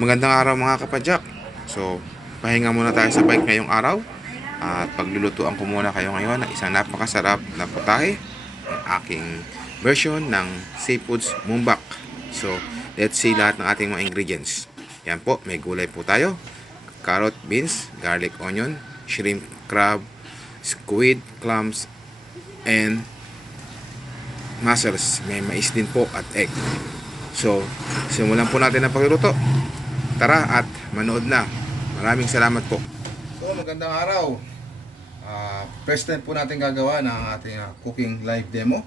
Magandang araw mga kapadyak. So, pahinga muna tayo sa bike ngayong araw. At paglulutuan ko muna kayo ngayon ng isang napakasarap na putahe. Ang aking version ng seafoods mumbak. So, let's see lahat ng ating mga ingredients. Yan po, may gulay po tayo. Carrot, beans, garlic, onion, shrimp, crab, squid, clams, and mussels. May mais din po at egg. So, simulan po natin ang pagluluto. Tara at manood na. Maraming salamat po. So, magandang araw. First time po natin gagawa ng ating cooking live demo.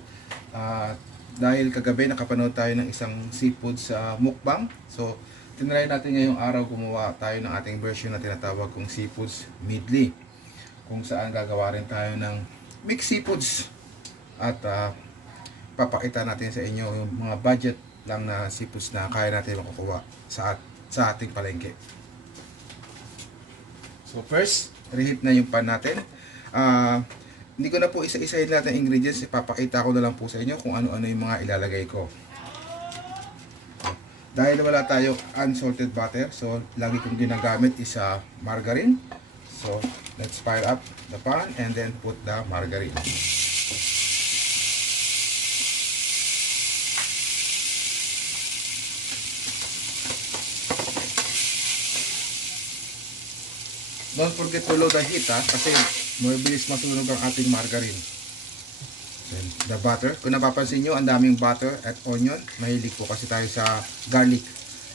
Dahil kagabi nakapanood tayo ng isang seafood sa mukbang. So, tinry natin ngayong araw gumawa tayo ng ating version na tinatawag kong seafoods medley. Kung saan gagawa rin tayo ng mixed seafoods. At papakita natin sa inyo yung mga budget lang na seafoods na kaya natin makukuha sa ating palengke. So first, reheat na yung pan natin. Hindi ko na po isa-isahin lahat ng ingredients. Ipapakita ko na lang po sa inyo kung ano-ano yung mga ilalagay ko. Dahil wala tayo unsalted butter, so lagi kong ginagamit is margarine. So let's fire up the pan and then put the margarine. Don't forget to low the heat kasi mabilis masunog ang ating margarine. Then, the butter. Kung napapansin nyo, ang daming butter at onion. Mahilig po kasi tayo sa garlic.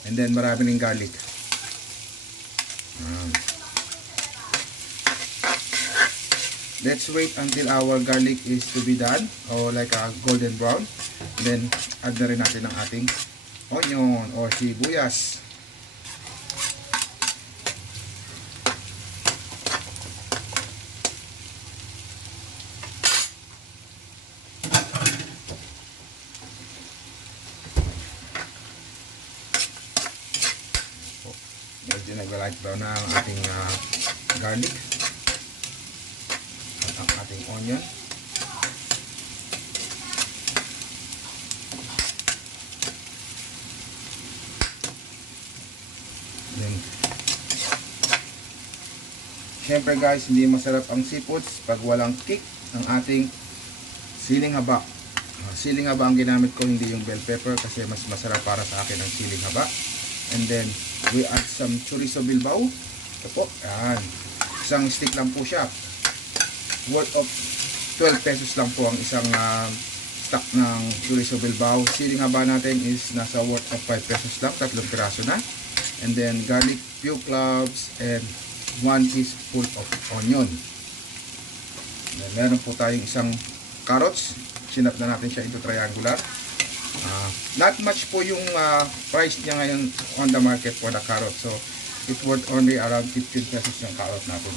And then marami ring garlic. Let's wait until our garlic is to be done or like a golden brown. Then add na rin natin ang ating onion or sibuyas. Medyo nag-light brown na ang ating garlic at ang ating onion. Then, syempre guys, hindi masarap ang seafoods pag walang kick ng ating siling haba. Siling haba ang ginamit ko, hindi yung bell pepper kasi mas masarap para sa akin ang siling haba. And then we add some chorizo bilbao. Ito po, yan. Isang stick lang po siya. Worth of 12 pesos lang po ang isang stock ng chorizo bilbao. Siling haba natin is nasa worth of 5 pesos lang. 3 piraso na. And then garlic, few cloves, and 1 teaspoon of onion. And meron po tayong isang carrots. Sinap na natin siya into triangular. Not much po yung price niya ngayon on the market for the carrot. So, it's worth only around 15 pesos yung carrot natin.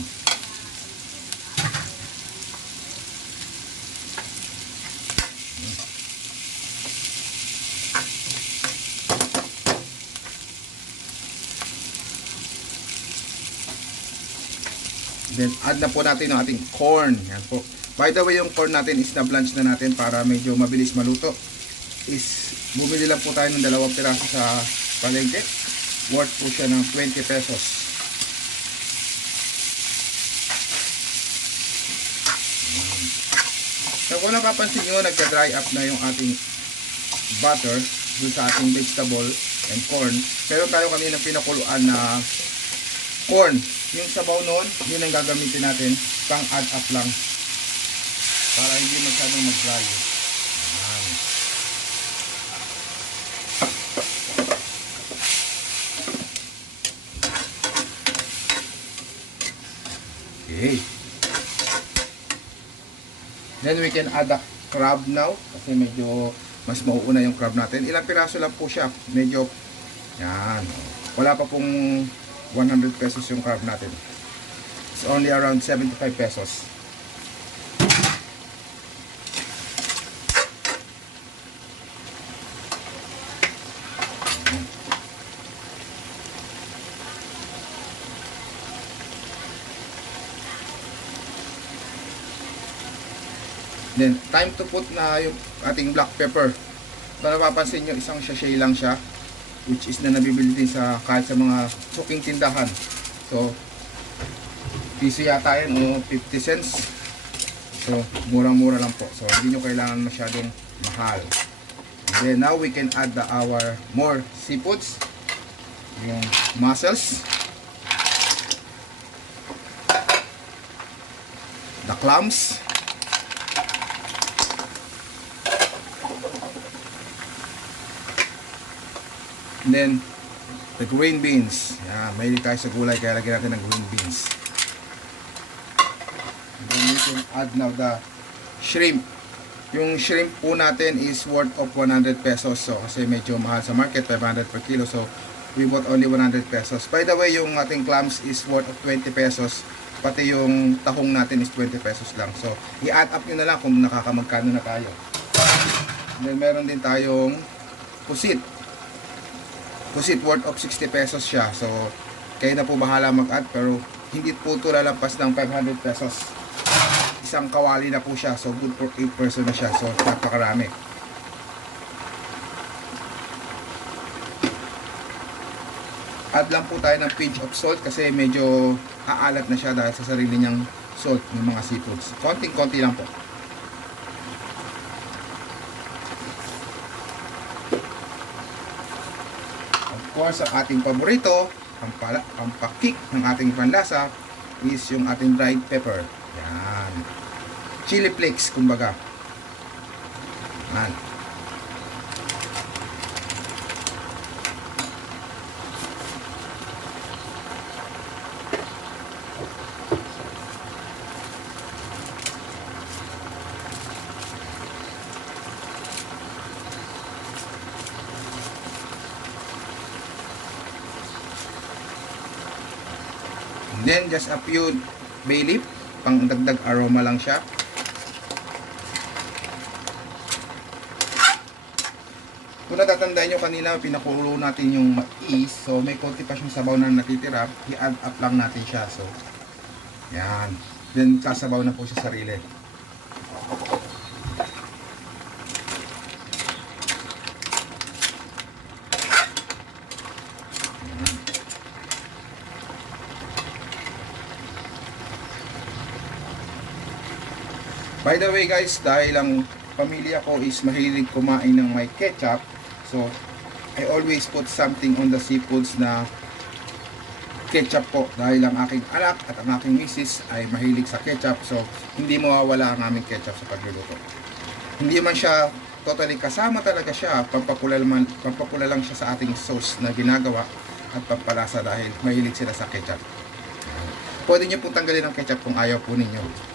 Then, add na po natin ang ating corn. Yan po. By the way, yung corn natin is na-blanch na natin para medyo mabilis maluto. Bumili lang po tayo ng 2 piraso sa palengke. Worth po siya ng 20 pesos. So kung napapansin nyo, nagka-dry up na yung ating butter dun sa ating vegetable and corn. Pero tayo kanina pinakuluan na corn. Yung sabaw noon, yun ang gagamitin natin pang add up lang para hindi masyadong mag-dry. Okay. Then we can add the crab now kasi medyo mas mauuna yung crab natin. Ilang piraso lang po siya. Medyo yan. Wala pa pong 100 pesos yung crab natin. It's only around 75 pesos. Then, time to put na yung ating black pepper. Kung napapansin nyo, isang sachet lang siya. which is na nabibili din sa kahit sa mga suking tindahan. So piso yata yan o 50 cents. So murang-mura lang po. So hindi nyo kailangan masyadong mahal. And then now we can add our more seafoods. Yung mussels, the clams, and then the green beans. Yan, mahilig tayo sa gulay kaya lagyan natin ng green beans. And then we can add now the shrimp. Yung shrimp po natin is worth of 100 pesos. So kasi medyo mahal sa market, 500 per kilo. So we bought only 100 pesos. By the way, yung ating clams is worth of 20 pesos. Pati yung tahong natin is 20 pesos lang. So i-add up nyo na lang kung nakakamagkano na tayo. And then meron din tayong pusit. Pusit worth of 60 pesos siya. So kayo na po bahala mag-add, pero hindi po ito lalampas ng 500 pesos. Isang kawali na po siya. So good for 8 person na siya. So napakarami. Add lang po tayo ng pinch of salt kasi medyo aalat na siya dahil sa sarili niyang salt ng mga seafoods. Konting-konti lang po. Of course, ang ating paborito, ang pakik ng ating panlasa is yung ating dried pepper. Yan. Chili flakes, kumbaga. Yan. And then just a few bay leaf, pang dagdag aroma lang siya. Kung natatandaan nyo kanina, pinakulo natin yung mais, so may konti pa siyang sabaw na natitira, i-add up lang natin siya. So yan, then sasabaw na po siya sarili. By the way guys, dahil ang pamilya ko is mahilig kumain ng may ketchup, so I always put something on the seafoods na ketchup po, dahil ang aking anak at ang aking misis ay mahilig sa ketchup, so hindi mawawala ang aming ketchup sa pagluluto. Hindi man siya totally kasama, talaga siya pampapula lang siya sa ating sauce na ginagawa at pampalasa dahil mahilig sila sa ketchup. Pwede nyo po tanggalin ang ketchup kung ayaw po ninyo.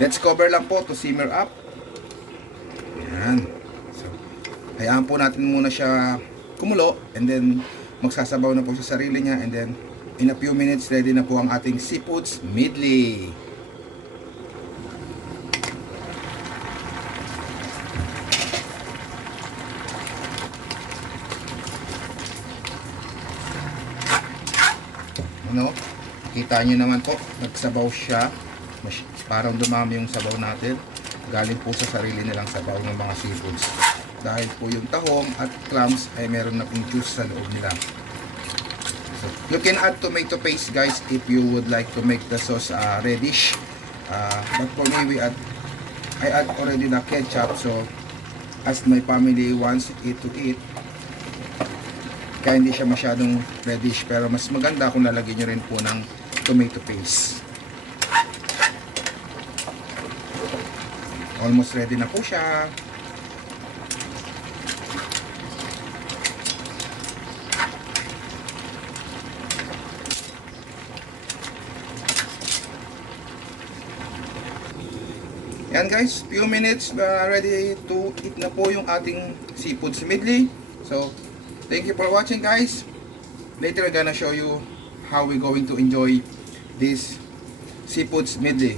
Let's cover lang po to simmer up. Yan. So, hayaan po natin muna siya kumulo, and then magsasabaw na po sa sarili niya, and then in a few minutes ready na po ang ating seafoods medley. Ano? Kita nyo naman po, nagsabaw siya. Parang dumami yung sabaw natin. Galing po sa sarili nilang sabaw ng mga seafoods. Dahil po yung tahong at clams ay meron na pong juice sa loob nila. So, you can add tomato paste guys if you would like to make the sauce reddish. But for me, I add already the ketchup. So, as my family wants it to eat, kaya hindi siya masyadong reddish, pero mas maganda kung lalagyan nyo rin po ng tomato paste. Almost ready na po siya. Yan guys, few minutes, ready to eat na po yung ating seafoods medley. So thank you for watching guys. Later I'm gonna show you how we going to enjoy this seafoods medley.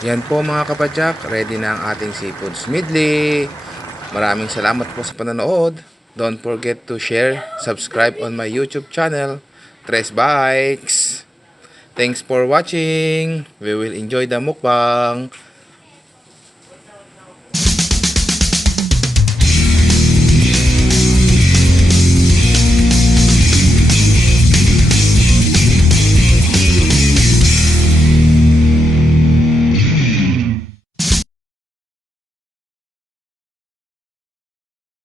Yan po mga kapadyak, ready na ang ating seafoods medley. Maraming salamat po sa panonood. Don't forget to share, subscribe on my YouTube channel, Tres Bikes. Thanks for watching. We will enjoy the mukbang.